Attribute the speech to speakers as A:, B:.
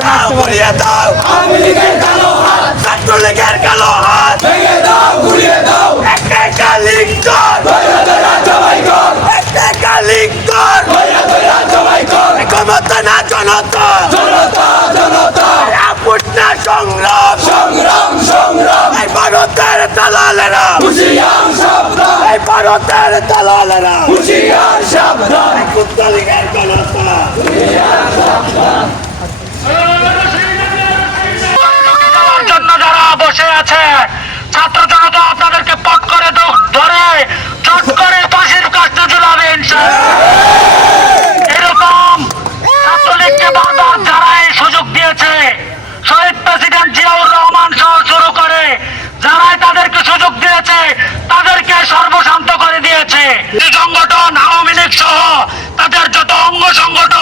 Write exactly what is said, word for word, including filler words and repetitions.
A: গুড়িয়ে দাও আওয়ামী লীগের কালো হাত, ছাত্রলীগের কালো হাত ভেঙে দাও গুড়িয়ে দাও। একটা একটা লিগ কর দয়া দয়া জবাই কর, একটা একটা লিগ কর দয়া দয়া জবাই কর। ক্ষমতা না জনতা, জনতা জনতা, আপন না সংগ্রাম, সংগ্রাম সংগ্রাম। এই ভারতের দালালেরা হুঁশিয়ার সাবধান, এই ভারতের দালালেরা হুঁশিয়ার সাবধান। কুত্তা লীগের জনতা হুঁশিয়ার সাবধান।
B: জন্য যারা বসে আছে ছাত্র জনতা আপনাদেরকে পট করে ধরে চট করে ফাঁসির কাস্তে ঝুলাবে ইনশাআল্লাহ। এরকম ছাত্রলীগকে বারবার যারা এই সুযোগ দিয়েছে, শহীদ প্রেসিডেন্ট জিয়াউর রহমান সহ শুরু করে যারাই তাদেরকে সুযোগ দিয়েছে তাদেরকে সর্বশান্ত করে দিয়েছে। সংগঠন আওয়ামী লীগ সহ তাদের যত অঙ্গ সংগঠন